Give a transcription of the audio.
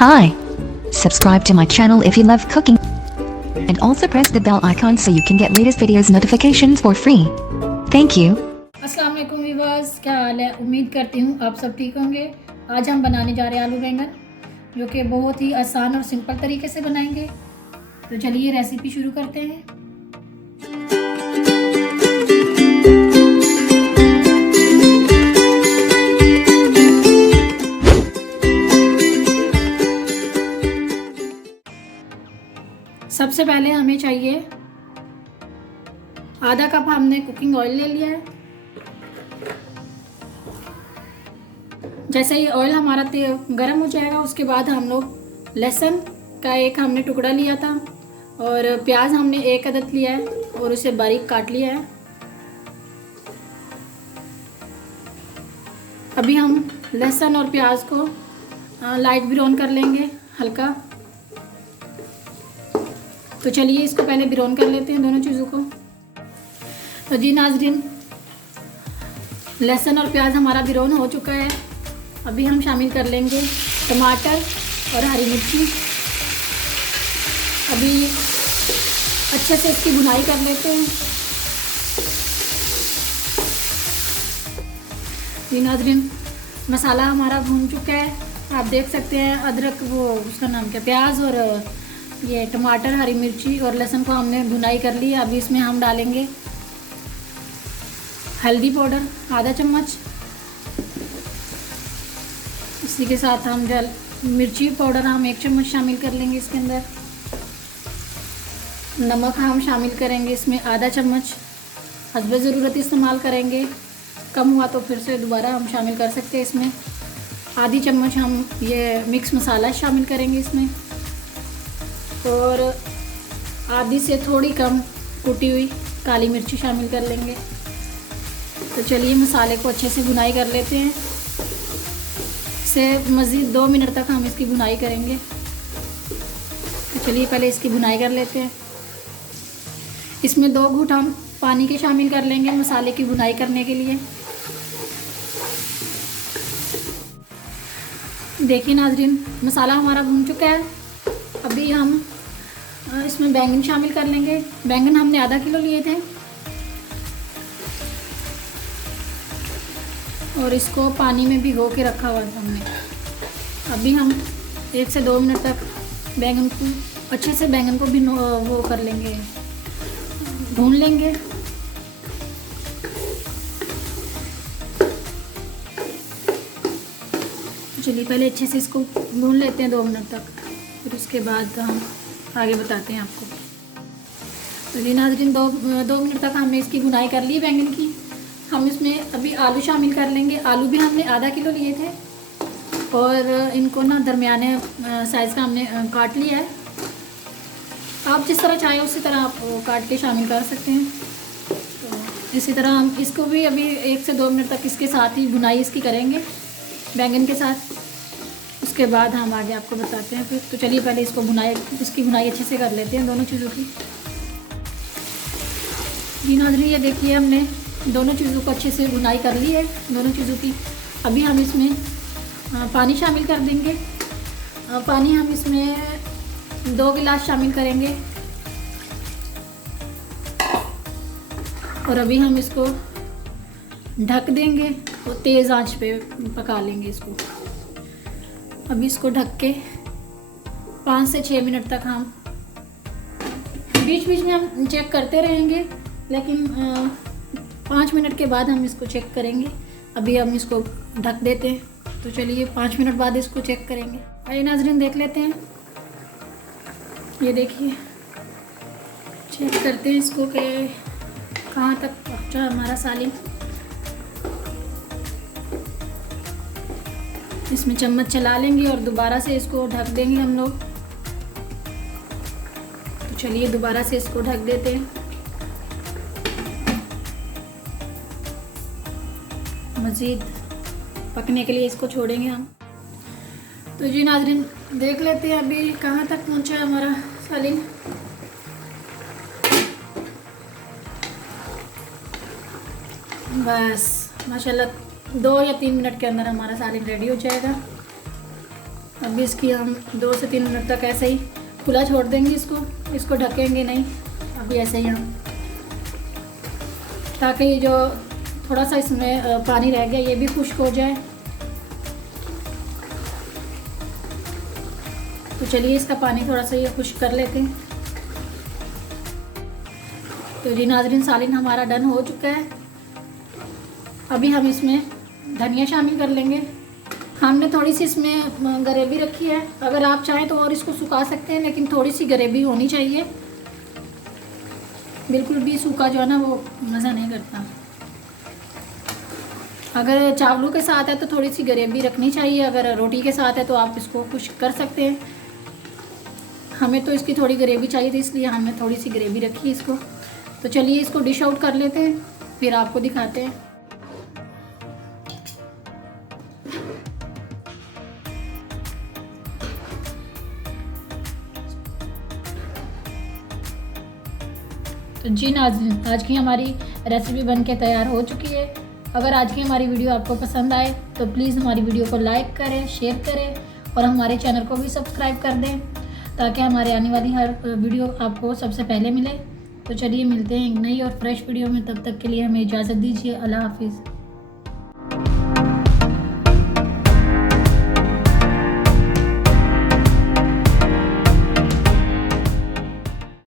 Hi. Subscribe to my channel if you love cooking. And also press the bell icon so you can get latest videos notifications for free. Thank you. अस्सलाम वालेकुम viewers, क्या हाल है। उम्मीद करती हूँ आप सब ठीक होंगे। आज हम बनाने जा रहे हैं आलू बैंगन, जो कि बहुत ही आसान और सिंपल तरीके से बनाएंगे। तो चलिए रेसिपी शुरू करते हैं। सबसे पहले हमें चाहिए आधा कप हमने कुकिंग ऑयल ले लिया है। जैसे ही ऑयल हमारा गर्म हो जाएगा, उसके बाद हम लोग लहसुन का एक हमने टुकड़ा लिया था और प्याज हमने एक अदद लिया है और उसे बारीक काट लिया है। अभी हम लहसुन और प्याज को लाइट ब्राउन कर लेंगे, हल्का। तो चलिए इसको पहले ब्राउन कर लेते हैं, दोनों चीज़ों को। तो जी नाज़रीन, लहसुन और प्याज हमारा ब्राउन हो चुका है। अभी हम शामिल कर लेंगे टमाटर और हरी मिर्ची। अभी अच्छे से इसकी भुनाई कर लेते हैं। जी नाज़रीन, मसाला हमारा भून चुका है। आप देख सकते हैं अदरक, वो उसका नाम क्या, प्याज और ये टमाटर, हरी मिर्ची और लहसुन को हमने भुनाई कर ली है। अभी इसमें हम डालेंगे हल्दी पाउडर आधा चम्मच। इसी के साथ हम मिर्ची पाउडर हम 1 चम्मच शामिल कर लेंगे इसके अंदर। नमक हम शामिल करेंगे इसमें आधा चम्मच, हस्ब ज़रूरत इस्तेमाल करेंगे। कम हुआ तो फिर से दोबारा हम शामिल कर सकते हैं इसमें। आधी चम्मच हम ये मिक्स मसाला शामिल करेंगे इसमें और आधी से थोड़ी कम कुटी हुई काली मिर्ची शामिल कर लेंगे। तो चलिए मसाले को अच्छे से भुनाई कर लेते हैं। से मज़ीद 2 मिनट तक हम इसकी भुनाई करेंगे। तो चलिए पहले इसकी भुनाई कर लेते हैं। इसमें 2 घूंट हम पानी के शामिल कर लेंगे मसाले की भुनाई करने के लिए। देखिए नाज़रीन, मसाला हमारा भून चुका है। अभी हम इसमें बैंगन शामिल कर लेंगे। बैंगन हमने आधा किलो लिए थे और इसको पानी में भिगो के रखा हुआ था हमने। अभी हम 1 से 2 मिनट तक बैंगन को अच्छे से वो कर लेंगे, भून लेंगे। चलिए पहले अच्छे से इसको भून लेते हैं 2 मिनट तक, फिर उसके बाद हम आगे बताते हैं आपको। तो जी नाज़रीन, 2 मिनट तक हमने इसकी भुनाई कर ली बैंगन की। हम इसमें अभी आलू शामिल कर लेंगे। आलू भी हमने आधा किलो लिए थे और इनको ना दरमियाने साइज़ का हमने काट लिया है। आप जिस तरह चाहें उसी तरह आप काट के शामिल कर सकते हैं। तो इसी तरह हम इसको भी अभी 1 से 2 मिनट तक इसके साथ ही भुनाई इसकी करेंगे बैंगन के साथ। उसके बाद हम आगे आपको बताते हैं फिर। तो चलिए पहले इसकी भुनाई अच्छे से कर लेते हैं दोनों चीज़ों की। जी नाज़रीन, ये देखिए हमने दोनों चीज़ों को अच्छे से भुनाई कर ली है, दोनों चीज़ों की। अभी हम इसमें पानी शामिल कर देंगे। पानी हम इसमें 2 गिलास शामिल करेंगे और अभी हम इसको ढक देंगे और तेज़ आंच पे पका लेंगे इसको। अभी इसको ढक के 5 से 6 मिनट तक हम बीच बीच में हम चेक करते रहेंगे, लेकिन 5 मिनट के बाद हम इसको चेक करेंगे। अभी हम इसको ढक देते हैं। तो चलिए 5 मिनट बाद इसको चेक करेंगे। आइए नाज़रीन, देख लेते हैं। ये देखिए, चेक करते हैं इसको कि कहाँ तक पहुँचा हमारा सालिम। इसमें चम्मच चला लेंगे और दोबारा से इसको ढक देंगे हम लोग। तो चलिए दोबारा से इसको ढक देते हैं। मज़ीद पकने के लिए इसको छोड़ेंगे हम। तो जी नाज़रीन, देख लेते हैं अभी कहाँ तक पहुँचा है हमारा सालिम। बस माशाल्लाह 2 या 3 मिनट के अंदर हमारा सालिम रेडी हो जाएगा। अभी इसकी हम 2 से 3 मिनट तक ऐसे ही खुला छोड़ देंगे इसको ढकेंगे नहीं। अभी ऐसे ही हम, ताकि ये जो थोड़ा सा इसमें पानी रह गया ये भी खुश्क हो जाए। तो चलिए इसका पानी थोड़ा सा ये खुश्क कर लेते हैं। तो जी नाज़रीन, सालन हमारा डन हो चुका है। अभी हम इसमें धनिया शामिल कर लेंगे। हमने थोड़ी सी इसमें ग्रेवी रखी है, अगर आप चाहें तो और इसको सुखा सकते हैं, लेकिन थोड़ी सी ग्रेवी होनी चाहिए। बिल्कुल भी सूखा जो है ना वो मज़ा नहीं करता। अगर चावलों के साथ है तो थोड़ी सी ग्रेवी रखनी चाहिए, अगर रोटी के साथ है तो आप इसको खुश्क कर सकते हैं। हमें तो इसकी थोड़ी ग्रेवी चाहिए थी, इसलिए हमने थोड़ी सी ग्रेवी रखी इसको। तो चलिए इसको डिश आउट कर लेते हैं, फिर आपको दिखाते हैं। तो जी नाज़रीन, आज की हमारी रेसिपी बनके तैयार हो चुकी है। अगर आज की हमारी वीडियो आपको पसंद आए तो प्लीज़ हमारी वीडियो को लाइक करें, शेयर करें और हमारे चैनल को भी सब्सक्राइब कर दें, ताकि हमारे आने वाली हर वीडियो आपको सबसे पहले मिले। तो चलिए मिलते हैं एक नई और फ्रेश वीडियो में, तब तक के लिए हमें इजाज़त दीजिए। अल्लाह हाफिज़।